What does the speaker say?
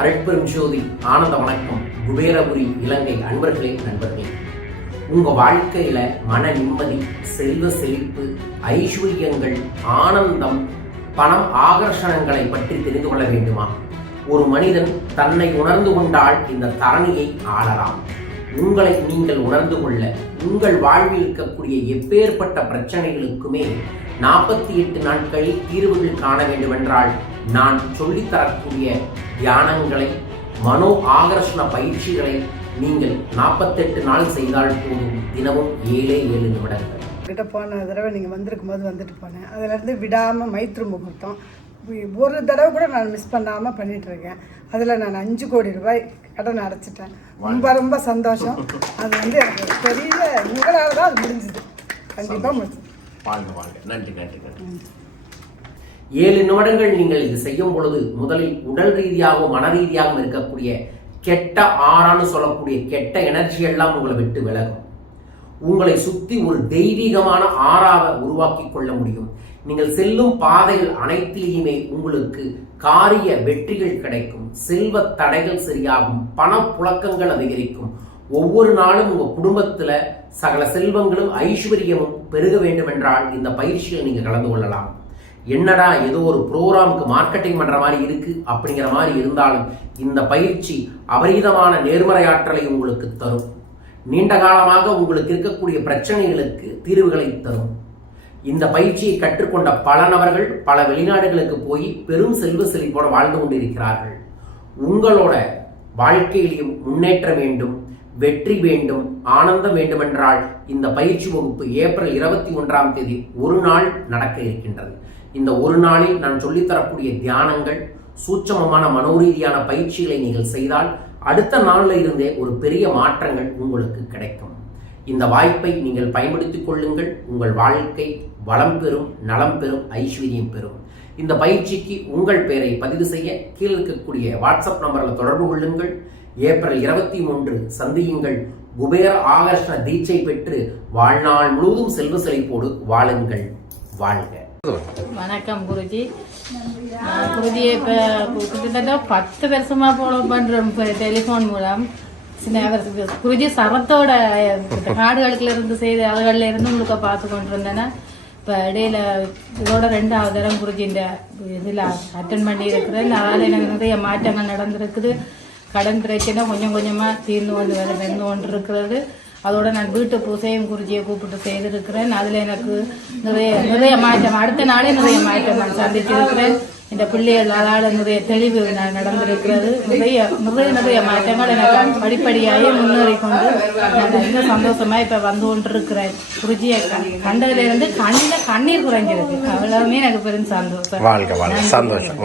அரட்பெரும் ஜோதி ஆனந்த வணக்கம் குபேரபுரி இலங்கை அன்பர்களே நண்பர்களே. உங்க வாழ்க்கையில மன நிம்மதி செல்வ செழிப்பு ஐஸ்வர்யங்கள் ஆனந்தம் பணம் ஆகர்ஷணங்களை பற்றி தெரிந்து கொள்ள வேண்டுமா? ஒரு மனிதன் தன்னை உணர்ந்து கொண்டால் இந்த தரணியை ஆளலாம். உங்களை நீங்கள் உணர்ந்து கொள்ள உங்கள் வாழ்வில் இருக்கக்கூடிய எப்பேற்பட்ட பிரச்சனைகளுக்குமே நாற்பத்தி எட்டு நாட்களில் தீர்வுகள் காண வேண்டுமென்றால் நான் சொல்லித்தரக்கூடிய தியானங்களை மனோ ஆகர்ஷண பயிற்சிகளை நீங்கள் நாற்பத்தெட்டு நாள் செய்தால் போதும். தினமும் ஏழே ஏழு நிமிடங்கள். கிட்ட போன தடவை நீங்கள் வந்திருக்கும் போது வந்துட்டு போனேன். அதுலேருந்து விடாமல் மைத்ரு முகூர்த்தம். ஒரு தடவை கூட நான் மிஸ் பண்ணாமல் பண்ணிட்டு இருக்கேன். அதில் நான் அஞ்சு கோடி ரூபாய் கடன் அடைச்சிட்டேன். ரொம்ப ரொம்ப சந்தோஷம். அது வந்து எனக்கு பெரிய உங்களால் தான் அது முடிஞ்சுது. கண்டிப்பாக முடிஞ்சது. வாழ்க வாழ்க நன்றி நன்றி. நன்றி. ஏழு நிமிடங்கள் நீங்கள் இது செய்யும் பொழுது முதலில் உடல் ரீதியாகவும் மன ரீதியாகவும் இருக்கக்கூடிய கெட்ட ஆறான்னு சொல்லக்கூடிய கெட்ட எனர்ஜி எல்லாம் உங்களை விட்டு விலகும். உங்களை சுத்தி ஒரு தெய்வீகமான ஆறாக உருவாக்கி கொள்ள முடியும். நீங்கள் செல்லும் பாதைகள் அனைத்திலையுமே உங்களுக்கு காரிய வெற்றிகள் கிடைக்கும். செல்வ தடைகள் சரியாகும். பணப்புழக்கங்கள் அதிகரிக்கும். ஒவ்வொரு நாளும் உங்கள் குடும்பத்தில் சகல செல்வங்களும் ஐஸ்வர்யமும் பெருக வேண்டுமென்றால் இந்த பயிற்சியில் நீங்கள் கலந்து கொள்ளலாம். என்னடா ஏதோ ஒரு ப்ரோக்ராமுக்கு மார்க்கெட்டிங் பண்ணுற மாதிரி இருக்குது அப்படிங்கிற மாதிரி இருந்தாலும் இந்த பயிற்சி அபரீதமான நேர்மறையாற்றலை உங்களுக்கு தரும். நீண்ட காலமாக உங்களுக்கு இருக்கக்கூடிய பிரச்சனைகளுக்கு தீர்வுகளை தரும். இந்த பயிற்சியை கற்றுக்கொண்ட பல நபர்கள் பல வெளிநாடுகளுக்கு போய் பெரும் செல்வ செழிப்போடு வாழ்ந்து கொண்டிருக்கிறார்கள். உங்களோட வாழ்க்கையிலையும் முன்னேற்ற வேண்டும். வெற்றி வேண்டும் ஆனந்தம் வேண்டுமென்றால் இந்த பயிற்சி வகுப்பு ஏப்ரல் இருபத்தி ஒன்றாம் தேதி ஒரு நாள் நடக்க இருக்கின்றது. இந்த ஒரு நாளில் நான் சொல்லித்தரக்கூடிய தியானங்கள் சூட்சமமான மனோரீதியான பயிற்சிகளை நீங்கள் செய்தால் அடுத்த நாளில் இருந்தே ஒரு பெரிய மாற்றங்கள் உங்களுக்கு கிடைக்கும். இந்த வாய்ப்பை நீங்கள் பயன்படுத்திக் கொள்ளுங்கள். உங்கள் வாழ்க்கை வளம் பெறும் நலம் பெறும் ஐஸ்வர்யம் பெறும். இந்த பயிற்சிக்கு உங்கள் பெயரை பதிவு செய்ய கீழே இருக்கக்கூடிய வாட்ஸ்அப் நம்பரில் தொடர்பு கொள்ளுங்கள். ஏப்ரல் இருபத்தி மூன்று சந்தியுங்கள். குபேர ஆகர்ஷண தீட்சை பெற்று வாழ்நாள் முழுவதும் செல்வ செழிப்போடு வாழுங்கள். வாழ்க. வணக்கம் குருஜி. குருஜியை இப்போ கிட்டத்தட்ட பத்து வருஷமா ஃபாலோ பண்ணுறோம் டெலிஃபோன் மூலம். குருஜி சரத்தோட காடுகளுக்குல இருந்து செய்த அதுகளில் இருந்து உங்களுக்கு பார்த்து கொண்டிருந்தேன்னா இப்போ இடையில இதோட ரெண்டாவது தரம் குருஜின்ற இதில் அட்டன் பண்ணியிருக்கிறேன் அதனால் எனக்கு நிறைய மாற்றங்கள் நடந்திருக்குது. கடன் பிரச்சனை கொஞ்சம் கொஞ்சமாக தீர்ந்து கொண்டு வர வந்து கொண்டு இருக்கிறது அதோட நான் வீட்டு பூசையும் குருஜியை கூப்பிட்டு செய்திருக்கிறேன். அதில் எனக்கு நிறைய நிறைய மாற்றம். அடுத்த நாளே நிறைய மாற்றம் நான் சந்திச்சிருக்கிறேன் இந்த பிள்ளைகளால நிறைய தெளிவு நான் நடந்திருக்கிறது. நிறைய நிறைய நிறைய மாற்றங்கள் எனக்கு படிப்படியாக முன்னேறி கொண்டு நான் ரொம்ப சந்தோஷமா இப்போ வந்து கொண்டிருக்கிறேன். குருஜியை கண்- கண்டதிலிருந்து கண்ணில் கண்ணீர் குறைஞ்சிருக்கு. அவ்வளவுமே எனக்கு பெரும் சந்தோஷம். சந்தோஷம்.